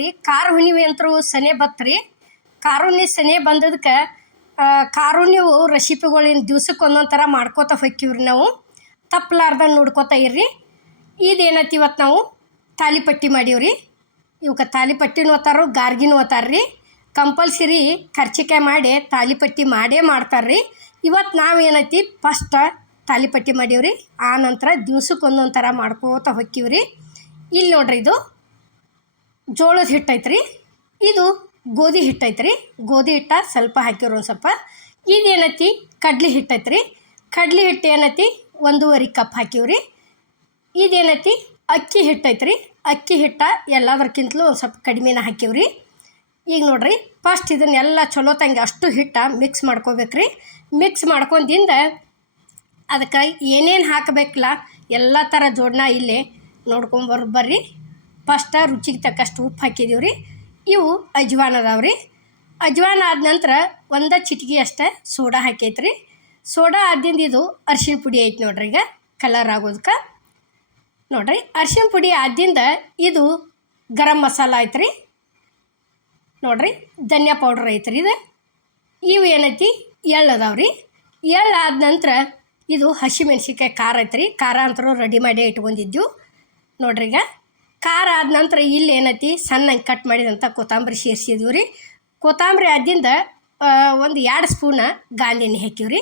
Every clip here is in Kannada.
ನೋಡ್ರಿ ಕಾರ ಹುಣ್ಣಿಮೆ ಅಂತರೂ ಸನೇ ಬತ್ರಿ. ಕಾರುಣ್ಯ ಸನೇ ಬಂದದಕ್ಕೆ ಕಾರುಣ್ಯವು ರೆಸಿಪಿಗಳಿನ ದಿವ್ಸಕ್ಕೆ ಒಂದೊಂದು ಥರ ಮಾಡ್ಕೋತ ಹೊಕ್ಕಿವ್ರಿ. ನಾವು ತಪ್ಪಲಾರ್ದಂಗೆ ನೋಡ್ಕೋತಾ ಇರ್ರಿ. ಇದೇನೈತಿ ಇವತ್ತು ನಾವು ತಾಲಿಪಟ್ಟಿ ಮಾಡೀವ್ರಿ. ಇವಕ್ಕೆ ತಾಲಿಪಟ್ಟಿನೂ ಓದ್ತಾರೋ ಗಾರ್ಗಿನೂ ಓದ್ತಾರ್ರಿ. ಕಂಪಲ್ಸರಿ ಕರ್ಚಿಕಾಯಿ ಮಾಡಿ ತಾಲಿಪಟ್ಟಿ ಮಾಡೇ ಮಾಡ್ತಾರ್ರಿ. ಇವತ್ತು ನಾವು ಏನೈತಿ ಫಸ್ಟ್ ತಾಲಿಪಟ್ಟಿ ಮಾಡೀವ್ರಿ. ಆ ನಂತರ ದಿವ್ಸಕ್ಕೆ ಒಂದೊಂದು ಥರ ಮಾಡ್ಕೋತ ಹೊಕ್ಕಿವ್ರಿ. ಇಲ್ಲಿ ನೋಡ್ರಿ, ಇದು ಜೋಳದ ಹಿಟ್ಟು ಐತ್ರಿ, ಇದು ಗೋಧಿ ಹಿಟ್ಟು ಐತ್ರಿ. ಗೋಧಿ ಹಿಟ್ಟು ಸ್ವಲ್ಪ ಹಾಕಿವ್ರಿ ಒಂದು ಸ್ವಲ್ಪ. ಇದೇನೈತಿ ಕಡ್ಲೆ ಹಿಟ್ಟು ಐತ್ರಿ. ಕಡ್ಲೆ ಹಿಟ್ಟು ಏನೈತಿ 1.5 ಕಪ್ ಹಾಕಿವ್ರಿ. ಇದೇನೈತಿ ಅಕ್ಕಿ ಹಿಟ್ಟು ಐತ್ರಿ. ಅಕ್ಕಿ ಹಿಟ್ಟು ಎಲ್ಲದಕ್ಕಿಂತಲೂ ಒಂದು ಸ್ವಲ್ಪ ಕಡಿಮೆನ ಹಾಕಿವ್ರಿ. ಈಗ ನೋಡ್ರಿ, ಫಸ್ಟ್ ಇದನ್ನೆಲ್ಲ ಚಲೋ ತಂಗಿ ಅಷ್ಟು ಹಿಟ್ಟು ಮಿಕ್ಸ್ ಮಾಡ್ಕೋಬೇಕ್ರಿ. ಮಿಕ್ಸ್ ಮಾಡ್ಕೊಂಡಿಂದ ಅದಕ್ಕೆ ಏನೇನು ಹಾಕಬೇಕಲ್ಲ ಎಲ್ಲ ಥರ ಜೋಡಣೆ ಇಲ್ಲೇ ನೋಡ್ಕೊಂಬರ್ರಿ. ಫಸ್ಟ್ ರುಚಿಗೆ ತಕ್ಕಷ್ಟು ಉಪ್ಪು ಹಾಕಿದೀವ್ರಿ. ಇವು ಅಜ್ವಾನ್ ಅದಾವ್ರಿ. ಅಜ್ವಾನ್ ಆದ ನಂತರ ಒಂದು ಚಿಟಿಕೆ ಅಷ್ಟೇ ಸೋಡಾ ಹಾಕೈತ್ರಿ. ಸೋಡಾ ಆದಿಂದ ಇದು ಅರ್ಶಿಣ ಪುಡಿ ಐತಿ ನೋಡ್ರಿ. ಈಗ ಕಲರ್ ಆಗೋದಕ್ಕೆ ನೋಡ್ರಿ, ಅರ್ಶಿಣ ಪುಡಿ ಆದಿಂದ ಇದು ಗರಂ ಮಸಾಲ ಐತ್ರಿ. ನೋಡ್ರಿ, ಧನಿಯಾ ಪೌಡ್ರ್ ಐತ್ರಿ. ಇದು ಇವು ಏನೈತಿ ಎಳ್ಳು ಅದಾವ್ರಿ. ಎಳ್ಳು ಆದ ನಂತರ ಇದು ಹಸಿಮೆಣ್ಸಿಕಾಯಿ ಖಾರ ಐತ್ರಿ. ಖಾರ ಅಂತರೂ ರೆಡಿ ಮಾಡಿ ಇಟ್ಕೊಂಡಿದ್ದು ನೋಡ್ರಿ. ಈಗ ಖಾರ ಆದ ನಂತರ ಇಲ್ಲಿ ಏನೈತಿ ಸಣ್ಣಗೆ ಕಟ್ ಮಾಡಿದಂಥ ಕೊತ್ತಂಬರಿ ಸೇರಿಸಿದ್ವಿ ರೀ. ಕೊತ್ತಂಬರಿ ಆದಿಂದ ಒಂದು 2 ಸ್ಪೂನ ಗಾಂಧಿ ಎಣ್ಣೆ ಹಾಕಿವ್ರಿ.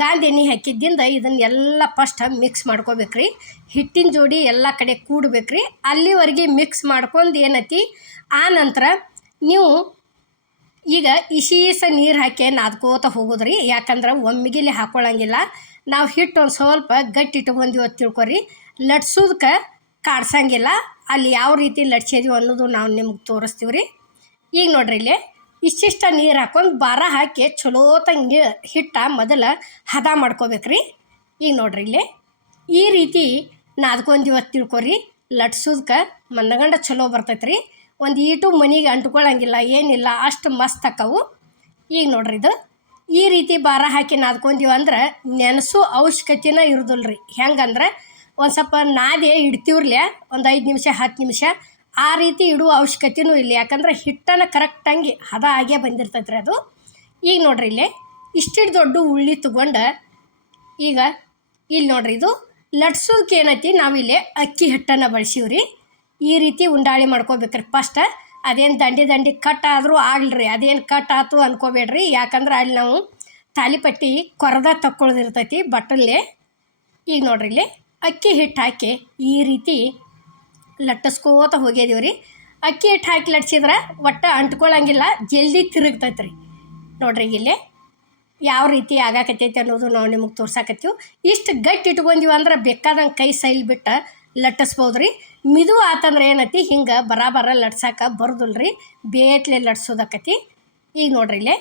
ಗಾಂಧಿ ಎಣ್ಣೆ ಹಾಕಿದ್ದಿಂದ ಇದನ್ನೆಲ್ಲ ಫಸ್ಟ್ ಮಿಕ್ಸ್ ಮಾಡ್ಕೋಬೇಕ್ರಿ. ಹಿಟ್ಟಿನ ಜೋಡಿ ಎಲ್ಲ ಕಡೆ ಕೂಡ್ಬೇಕ್ರಿ. ಅಲ್ಲಿವರೆಗೆ ಮಿಕ್ಸ್ ಮಾಡ್ಕೊಂಡು ಏನೈತಿ ಆ ನಂತರ ನೀವು ಈಗ ಇಸೀಸ ನೀರು ಹಾಕಿ ನಾದ್ಕೋತ ಹೋಗೋದ್ರಿ. ಯಾಕಂದ್ರೆ ಒಮ್ಮಿಗಿಲಿ ಹಾಕ್ಕೊಳ್ಳಂಗಿಲ್ಲ. ನಾವು ಹಿಟ್ಟು ಒಂದು ಸ್ವಲ್ಪ ಗಟ್ಟಿ ಇಟ್ಕೊಂಡ್ವಿ ಅಂತ ತಿಳ್ಕೊರಿ. ಲಟ್ಸೋದಕ್ಕೆ ಕಾಡ್ಸಂಗಿಲ್ಲ. ಅಲ್ಲಿ ಯಾವ ರೀತಿ ಲಟ್ಸಿದ್ವಿ ಅನ್ನೋದು ನಾವು ನಿಮ್ಗೆ ತೋರಿಸ್ತೀವಿ ರೀ. ಈಗ ನೋಡ್ರಿ, ಇಲ್ಲಿ ಇಷ್ಟಿಷ್ಟ ನೀರು ಹಾಕ್ಕೊಂಡು ಬಾರ ಹಾಕಿ ಚಲೋ ತಂಗಿ ಹಿಟ್ಟು ಮೊದಲು ಹದ ಮಾಡ್ಕೋಬೇಕ್ರಿ. ಈಗ ನೋಡ್ರಿ, ಇಲ್ಲಿ ಈ ರೀತಿ ನಾದ್ಕೊಂಡ್ವಿ ಅಂತ ತಿಳ್ಕೊರಿ. ಲಟ್ಸೋದಕ್ಕೆ ಮನ್ನಗಂಡ ಚಲೋ ಬರ್ತೈತೆ ರೀ. ಒಂದು ಈಟು ಮನೆಗೆ ಅಂಟ್ಕೊಳ್ಳಂಗಿಲ್ಲ, ಏನಿಲ್ಲ, ಅಷ್ಟು ಮಸ್ತ್ ಆಕ್ಕವು. ಈಗ ನೋಡ್ರಿ, ಇದು ಈ ರೀತಿ ಬಾರ ಹಾಕಿ ನಾದ್ಕೊಂಡ್ವಿ ಅಂದ್ರೆ ನೆನೆಸೋ ಅವಶ್ಯಕತೆನೇ ಇರೋದಿಲ್ಲ ರೀ. ಹೆಂಗಂದ್ರೆ ಒಂದು ಸ್ವಲ್ಪ ನಾದಿ ಇಡ್ತೀವ್ರಲ್ಲೇ ಒಂದು 5 ನಿಮಿಷ 10 ನಿಮಿಷ ಆ ರೀತಿ ಇಡುವ ಅವಶ್ಯಕತೆಯೂ ಇಲ್ಲ. ಯಾಕಂದ್ರೆ ಹಿಟ್ಟನ್ನು ಕರೆಕ್ಟಾಗಿ ಹದ ಆಗೇ ಬಂದಿರ್ತೈತೆ ರೀ ಅದು. ಈಗ ನೋಡ್ರಿ, ಇಲ್ಲಿ ಇಷ್ಟಿಟ್ಟು ದೊಡ್ಡ ಉಳ್ಳಿ ತೊಗೊಂಡು ಈಗ ಇಲ್ಲಿ ನೋಡ್ರಿ, ಇದು ಲಟ್ಸೋದಕ್ಕೆ ಏನೈತಿ ನಾವಿಲ್ಲಿ ಅಕ್ಕಿ ಹಿಟ್ಟನ್ನು ಬಳಸೀವ್ರಿ. ಈ ರೀತಿ ಉಂಡಾಳಿ ಮಾಡ್ಕೋಬೇಕ್ರಿ. ಫಸ್ಟ್ ಅದೇನು ದಂಡಿ ಕಟ್ ಆದರೂ ಆಗ್ಲ್ರಿ, ಅದೇನು ಕಟ್ ಆಯ್ತು ಅನ್ಕೋಬೇಡ್ರಿ. ಯಾಕಂದ್ರೆ ಅಲ್ಲಿ ನಾವು ತಾಲಿಪಟ್ಟಿ ಕೊರದ ತಕ್ಕೊಳ್ಳೋದಿರ್ತೈತಿ ಬಟ್ಟಲ್ಲೇ. ಈಗ ನೋಡ್ರಿ, ಇಲ್ಲಿ ಅಕ್ಕಿ ಹಿಟ್ಟು ಹಾಕಿ ಈ ರೀತಿ ಲಟ್ಟಿಸ್ಕೋತ ಹೋಗಿದೀವಿ ರೀ. ಅಕ್ಕಿ ಹಿಟ್ಟು ಹಾಕಿ ಲಟ್ಸಿದ್ರೆ ಒಟ್ಟು ಅಂಟ್ಕೊಳ್ಳಂಗಿಲ್ಲ, ಜಲ್ದಿ ತಿರುಗ್ತೈತೆ ರೀ. ನೋಡ್ರಿ, ಇಲ್ಲಿ ಯಾವ ರೀತಿ ಆಗಾಕತ್ತೈತಿ ಅನ್ನೋದು ನಾವು ನಿಮಗೆ ತೋರ್ಸಾಕತ್ತೀವಿ. ಇಷ್ಟು ಗಟ್ಟಿ ಇಟ್ಕೊಂಡೀವಿ ಅಂದ್ರೆ ಬೇಕಾದಂಗೆ ಕೈ ಸೈಲ್ ಬಿಟ್ಟು ಲಟ್ಟಿಸ್ಬೋದು ರೀ. ಮಿದು ಆತಂದ್ರೆ ಏನೈತಿ ಹಿಂಗೆ ಬರಾಬರ ಲಟ್ಸಕ್ಕೆ ಬರೋದಿಲ್ಲ ರೀ, ಬೇಟ್ಲೆ ಲಟ್ಸೋದಕ್ಕತಿ. ಈಗ ನೋಡ್ರಿ, ಇಲ್ಲಿ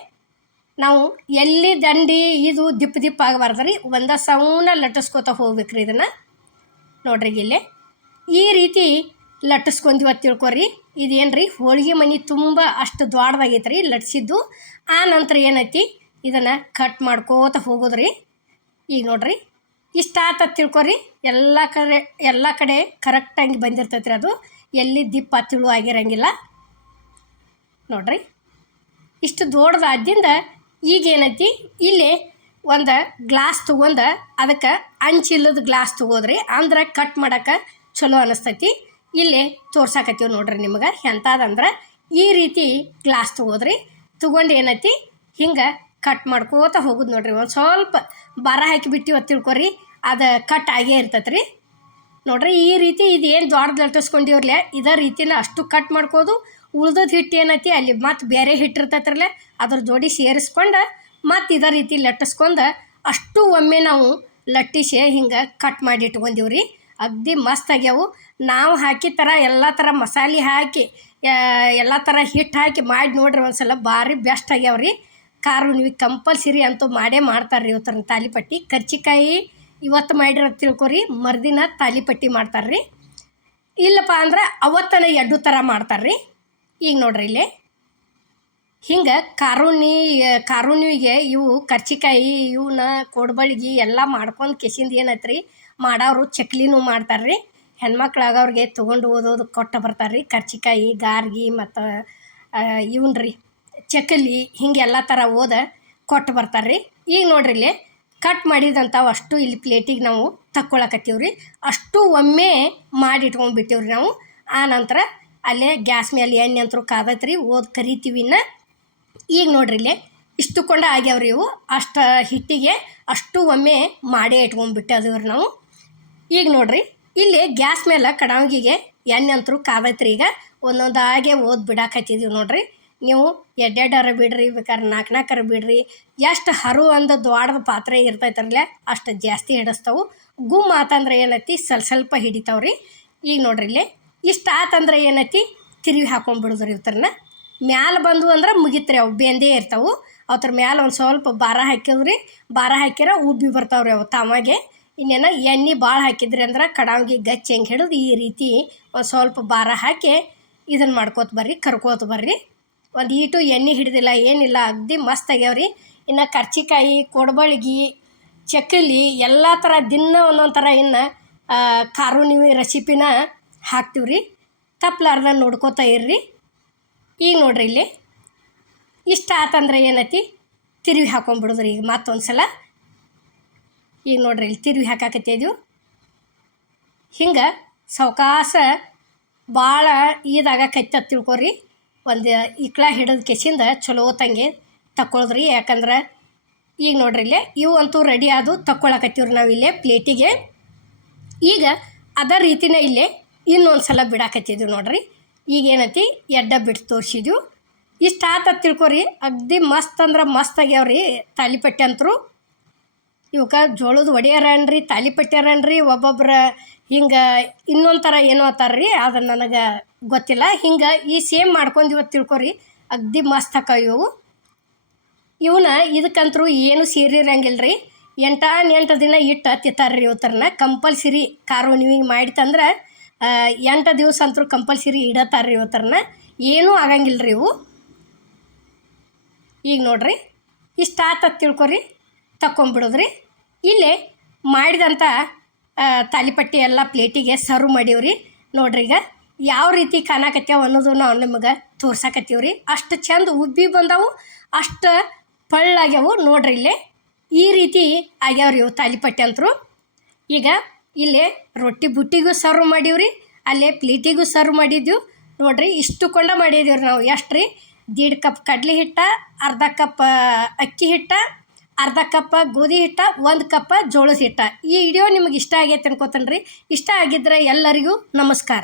ನಾವು ಎಲ್ಲಿ ದಂಡಿ ಇದು ದಿಪ್ಪ ಆಗಬಾರ್ದು ರೀ. ಒಂದು ಸೌನ ಲಟ್ಟಿಸ್ಕೋತ ಹೋಗ್ಬೇಕ್ರಿ. ಇದನ್ನು ನೋಡ್ರಿ, ಇಲ್ಲಿ ಈ ರೀತಿ ಲಟ್ಟಿಸ್ಕೊಂಡ್ವಿ ಅಂತ ತಿಳ್ಕೊರಿ. ಇದೇನು ರೀ ಹೋಳಿಗೆ ಮನೆ ತುಂಬ ಅಷ್ಟು ದೊಡ್ಡದಾಗೈತೆ ರೀ ಲಟ್ಸಿದ್ದು. ಆ ನಂತರ ಏನೈತಿ ಇದನ್ನು ಕಟ್ ಮಾಡ್ಕೋತ ಹೋಗೋದ್ರಿ. ಈಗ ನೋಡ್ರಿ, ಇಷ್ಟ ಆತ ತಿಳ್ಕೊರಿ. ಎಲ್ಲ ಕಡೆ ಕರೆಕ್ಟಾಗಿ ಬಂದಿರ್ತೈತೆ ರೀ. ಅದು ಎಲ್ಲಿ ದಿಪ್ಪ ತಿಳು ಆಗಿರಂಗಿಲ್ಲ. ನೋಡ್ರಿ, ಇಷ್ಟು ದೊಡ್ಡದಾದಿಂದ ಈಗೇನೈತಿ ಇಲ್ಲಿ ಒಂದು ಗ್ಲಾಸ್ ತೊಗೊಂಡು ಅದಕ್ಕೆ ಅಂಚಿಲ್ಲದ ಗ್ಲಾಸ್ ತೊಗೋದ್ರಿ. ಅಂದ್ರೆ ಕಟ್ ಮಾಡೋಕೆ ಚಲೋ ಅನ್ನಿಸ್ತೈತಿ. ಇಲ್ಲಿ ತೋರ್ಸಾಕತ್ತೀವಿ ನೋಡ್ರಿ ನಿಮ್ಗೆ ಎಂಥದಂದ್ರೆ ಈ ರೀತಿ ಗ್ಲಾಸ್ ತೊಗೋದ್ರಿ. ತೊಗೊಂಡು ಏನೈತಿ ಹಿಂಗೆ ಕಟ್ ಮಾಡ್ಕೋತ ಹೋಗೋದು ನೋಡ್ರಿ. ಒಂದು ಸ್ವಲ್ಪ ಬಾರ ಹಾಕಿಬಿಟ್ಟು ತಿಳ್ಕೊರಿ, ಅದು ಕಟ್ ಆಗೇ ಇರ್ತೈತೆ ರೀ. ನೋಡ್ರಿ, ಈ ರೀತಿ ಇದೇನು ದೊಡ್ಡದು ಲಟ್ಟಿಸ್ಕೊಂಡಿವ್ರಲ್ಲ ಇದೇ ರೀತಿನ ಅಷ್ಟು ಕಟ್ ಮಾಡ್ಕೋದು. ಉಳ್ದದ ಹಿಟ್ಟು ಏನೈತಿ ಅಲ್ಲಿ ಮತ್ತು ಬೇರೆ ಹಿಟ್ಟು ಇರ್ತೈತ್ರಲ್ಲ ಅದ್ರ ಜೋಡಿ ಸೇರಿಸ್ಕೊಂಡು ಮತ್ತು ಇದೇ ರೀತಿ ಲಟ್ಟಿಸ್ಕೊಂಡು ಅಷ್ಟು ಒಮ್ಮೆ ನಾವು ಲಟ್ಟಿಸಿ ಹಿಂಗೆ ಕಟ್ ಮಾಡಿ ಇಟ್ಕೊಂಡಿವ್ರಿ ರೀ. ಅಗ್ದಿ ಮಸ್ತ್ ಆಗ್ಯಾವು. ನಾವು ಹಾಕಿ ಥರ ಎಲ್ಲ ಥರ ಮಸಾಲೆ ಹಾಕಿ ಎಲ್ಲ ಥರ ಹಿಟ್ಟು ಹಾಕಿ ಮಾಡಿ ನೋಡ್ರಿ ಒಂದ್ಸಲ ಭಾರಿ ಬೆಸ್ಟ್ ಆಗ್ಯಾವ್ರಿ. ನೀವು ಕಂಪಲ್ಸರಿ ಅಂತೂ ಮಾಡೇ ಮಾಡ್ತಾರೆ ರೀ. ಇವತ್ತರ ತಾಲಿಪಟ್ಟಿ ಕರ್ಚಿಕಾಯಿ ಇವತ್ತು ಮಾಡಿರೋ ತಿಳ್ಕೊರಿ, ಮರುದಿನ ತಾಲಿಪಟ್ಟಿ ಮಾಡ್ತಾರೆ ರೀ. ಇಲ್ಲಪ್ಪ ಅಂದ್ರೆ ಅವತ್ತನ 2 ಥರ ಮಾಡ್ತಾರೆ ರೀ. ಈಗ ನೋಡ್ರಿ, ಇಲ್ಲಿ ಹಿಂಗೆ ಕಾರುಣ್ಣಿಗೆ ಇವು ಕರ್ಚಿಕಾಯಿ ಇವನ್ನ ಕೋಡ್ಬಳ್ಗಿ ಎಲ್ಲ ಮಾಡ್ಕೊಂಡು ಕೆಸಿಂದ ಏನೈತೆ ರೀ ಮಾಡೋರು ಚಕ್ಲಿನೂ ಮಾಡ್ತಾರೆ ರೀ. ಹೆಣ್ಮಕ್ಳಾಗವ್ರಿಗೆ ತೊಗೊಂಡು ಓದೋದು ಕೊಟ್ಟು ಬರ್ತಾರೆ ರೀ. ಕರ್ಚಿಕಾಯಿ, ಗಾರ್ಗಿ ಮತ್ತು ಇವನ್ ರೀ ಚಕ್ಕಲಿ ಹಿಂಗೆ ಎಲ್ಲ ಥರ ಕೊಟ್ಟು ಬರ್ತಾರೆ ರೀ. ಈಗ ನೋಡ್ರಿ ಇಲ್ಲಿ ಕಟ್ ಮಾಡಿದಂಥವು ಅಷ್ಟು ಇಲ್ಲಿ ಪ್ಲೇಟಿಗೆ ನಾವು ತಕ್ಕೊಳಕತ್ತೀವಿ ರೀ. ಅಷ್ಟು ಒಮ್ಮೆ ಮಾಡಿ ಇಟ್ಕೊಂಡ್ಬಿಟ್ಟೀವಿ ರೀ ನಾವು. ಆ ನಂತರ ಅಲ್ಲೇ ಗ್ಯಾಸ್ ಮೇಲೆ ಎಣ್ಣೆ ಅಂತರೂ ಕಾದೈತೆ ರೀ, ಕರಿತೀವಿ ಇನ್ನು. ಈಗ ನೋಡ್ರಿ ಇಲ್ಲಿ ಇಷ್ಟು ಕೊಂಡ ಆಗ್ಯಾವ್ರಿ ಇವು. ಅಷ್ಟು ಹಿಟ್ಟಿಗೆ ಅಷ್ಟು ಒಮ್ಮೆ ಮಾಡೇ ಇಟ್ಕೊಂಡ್ಬಿಟ್ಟದೀವಿ ರೀ ನಾವು. ಈಗ ನೋಡ್ರಿ ಇಲ್ಲಿ ಗ್ಯಾಸ್ ಮೇಲೆ ಕಡಾವಿಗೆ ಎಣ್ಣೆ ಅಂತರೂ ಕಾದೈತ್ರಿ. ಈಗ ಒಂದೊಂದಾಗೆ ಬಿಡಾಕತ್ತಿದ್ದೀವಿ ನೋಡ್ರಿ. ನೀವು ಎಡ್ಡೆಡ್ಡರ ಬಿಡ್ರಿ, ಬೇಕಾದ್ರೆ ನಾಲ್ಕರ ಬಿಡ್ರಿ. ಎಷ್ಟು ಅಂದ ದ್ವಾಡದ ಪಾತ್ರೆ ಇರ್ತೈತರಲ್ಲೇ ಅಷ್ಟು ಜಾಸ್ತಿ ಹಿಡಿಸ್ತಾವು. ಗುಮ್ ಆತಂದ್ರೆ ಏನೈತಿ ಸ್ವಲ್ಪ ಹಿಡಿತಾವ್ರಿ. ಈಗ ನೋಡ್ರಿ ಇಲ್ಲಿ ಇಷ್ಟು ಆತಂದ್ರೆ ಏನೈತಿ ತಿರುವಿ ಹಾಕೊಂಡ್ಬಿಡುದ್ರಿ. ಇವ್ರನ್ನ ಮ್ಯಾಲೆ ಬಂದು ಅಂದ್ರೆ ಮುಗಿತ್ರಿ, ಅವು ಬೆಂದೇ ಇರ್ತಾವೆ. ಅವ್ರ ಮ್ಯಾಲೆ ಒಂದು ಸ್ವಲ್ಪ ಭಾರ ಹಾಕಿದ್ರಿ, ಭಾರ ಹಾಕಿರ ಉಬ್ಬಿ ಬರ್ತಾವ್ರಿ ಅವು ತಾವಾಗೆ. ಇನ್ನೇನು ಎಣ್ಣೆ ಭಾಳ ಹಾಕಿದ್ರಿ ಅಂದ್ರೆ ಕಡಾವಿಗೆ ಗಚ್ಚಿ ಹೆಂಗೆ ಹಿಡಿದು ಈ ರೀತಿ ಒಂದು ಸ್ವಲ್ಪ ಭಾರ ಹಾಕಿ ಇದನ್ನು ಮಾಡ್ಕೋತ ಬರ್ರಿ, ಕರ್ಕೋತ ಬರ್ರಿ. ಒಂದು ಈಟು ಎಣ್ಣೆ ಹಿಡಿದಿಲ್ಲ ಏನಿಲ್ಲ, ಅಗದಿ ಮಸ್ತ್ ಆಗ್ಯಾವ್ರಿ. ಇನ್ನು ಕರ್ಚಿಕಾಯಿ, ಕೊಡ್ಬಳ್ಗಿ, ಚಕ್ಕಲಿ ಎಲ್ಲ ಥರ ದಿನ ಒಂದೊಂದು ಥರ ಇನ್ನು ಕಾರುಣಿವಿ ರೆಸಿಪಿನ ಹಾಕ್ತೀವಿ ರೀ. ತಪ್ಪಲಾರ್ದ ನೋಡ್ಕೋತಾ ಇರ್ರಿ. ಈಗ ನೋಡ್ರಿ ಇಲ್ಲಿ ಇಷ್ಟ ಆತಂದ್ರೆ ಏನೈತಿ ತಿರುವಿ ಹಾಕೊಂಡ್ಬಿಡೋದ್ರಿ. ಈಗ ಮತ್ತೊಂದು ಸಲ ಈಗ ನೋಡ್ರಿ ಇಲ್ಲಿ ತಿರುವಿ ಹಾಕಾಕತ್ತಿದ್ದೀವಿ. ಹಿಂಗೆ ಸಾವಕಾಶ ಭಾಳ ಈದಾಗಕೈತೆ ತಿಳ್ಕೊರಿ. ಒಂದು ಇಕ್ಳ ಹಿಡಿದ ಕೆಸಿಂದ ಚಲೋ ತಂಗೆ ತಕ್ಕೊಳ್ದ್ರಿ. ಯಾಕಂದ್ರೆ ಈಗ ನೋಡ್ರಿ ಇಲ್ಲೇ ಇವು ಅಂತೂ ರೆಡಿ ಆದು ತಕ್ಕೊಳಕತ್ತೀವ್ರಿ ನಾವು ಇಲ್ಲೇ ಪ್ಲೇಟಿಗೆ. ಈಗ ಅದೇ ರೀತಿನೇ ಇಲ್ಲೇ ಇನ್ನೊಂದು ಸಲ ಬಿಡಾಕತ್ತಿದ್ದೀವಿ ನೋಡ್ರಿ. ಈಗ ಏನೈತಿ ಎಡ್ಡ ಬಿಟ್ಟು ತೋರಿಸಿದ್ವಿ. ಇಷ್ಟು ಆತ ತಿಳ್ಕೊರಿ. ಅಗ್ದಿ ಮಸ್ತ್ ಅಂದ್ರೆ ಮಸ್ತ್ ಆಗ್ಯಾವ್ರಿ ತಾಲಿಪಟ್ಟೆ ಅಂತರೂ. ಇವಕ್ಕೆ ಜೋಳದ ಒಡೆಯರನ್ರಿ, ತಾಲಿಪಟ್ಟ್ಯಾರನ್ರಿ, ಒಬ್ಬೊಬ್ರ ಹಿಂಗೆ ಇನ್ನೊಂದು ಥರ ಏನೋ ಅಂತಾರ್ರಿ, ಅದನ್ನು ನನಗೆ ಗೊತ್ತಿಲ್ಲ. ಹಿಂಗೆ ಈ ಸೇಮ್ ಮಾಡ್ಕೊಂಡು ತಿಳ್ಕೊರಿ. ಅಗ್ದಿ ಮಸ್ತ್ ಹಾಕವು ಇವು. ಇವನ್ನ ಇದಕ್ಕಂತರೂ ಏನು ಸೇರಿರಂಗಿಲ್ಲ ರೀ. 8 ದಿನ ಇಟ್ಟು ತಿಂತಾರ್ರಿ ಇವತ್ತರನ್ನ. ಕಂಪಲ್ಸರಿ ಕಾರುಣಿವಿಗೆ ಮಾಡಿತಂದ್ರೆ 8 ದಿವಸ ಅಂತರೂ ಕಂಪಲ್ಸರಿ ಇಡತ್ತಾರ್ರಿ ಇವತ್ತರನ್ನ. ಏನೂ ಆಗಂಗಿಲ್ಲ ರೀ ಇವು. ಈಗ ನೋಡ್ರಿ ಇಷ್ಟು ಆತ ತಿಳ್ಕೊರಿ, ತಕ್ಕೊಂಬಿಡೋದ್ರಿ. ಇಲ್ಲೇ ಮಾಡಿದಂಥ ತಾಲಿಪಟ್ಟಿ ಎಲ್ಲ ಪ್ಲೇಟಿಗೆ ಸರ್ವ್ ಮಾಡೀವ್ರಿ. ನೋಡ್ರಿ ಈಗ ಯಾವ ರೀತಿ ಕಾಣಕತ್ಯಾವ ಅನ್ನೋದು ನಾವು ನಿಮಗೆ ತೋರ್ಸಕತ್ತೀವ್ರಿ. ಅಷ್ಟು ಚಂದ ಉಬ್ಬಿ ಬಂದವು, ಅಷ್ಟು ಪಳ್ಳಾಗ್ಯಾವು ನೋಡ್ರಿ. ಇಲ್ಲೇ ಈ ರೀತಿ ಆಗ್ಯಾವ್ರಿ ಇವು ತಾಲಿಪಟ್ಟಿ ಅಂತರೂ. ಈಗ ಇಲ್ಲೇ ರೊಟ್ಟಿ ಬುಟ್ಟಿಗೂ ಸರ್ವ್ ಮಾಡೀವ್ರಿ, ಅಲ್ಲೇ ಪ್ಲೇಟಿಗೂ ಸರ್ವ್ ಮಾಡಿದ್ದೀವಿ ನೋಡ್ರಿ. ಇಷ್ಟು ಕೊಂಡ ಮಾಡಿದ್ದೀವ್ರಿ ನಾವು. ಎಷ್ಟು ರೀ, 1.5 ಕಪ್ ಕಡಲೆ ಹಿಟ್ಟು, ಅರ್ಧ ಕಪ್ ಅಕ್ಕಿ ಹಿಟ್ಟು, ಅರ್ಧ ಕಪ್ ಗೋಧಿ ಹಿಟ್ಟು, 1 ಕಪ್ ಜೋಳದ ಹಿಟ್ಟು. ಈ ವಿಡಿಯೋ ನಿಮಗೆ ಇಷ್ಟ ಆಗೈತೆ ಅನ್ಕೋತೇನೆ ರೀ. ಇಷ್ಟ ಆಗಿದ್ರೆ ಎಲ್ಲರಿಗೂ ನಮಸ್ಕಾರ.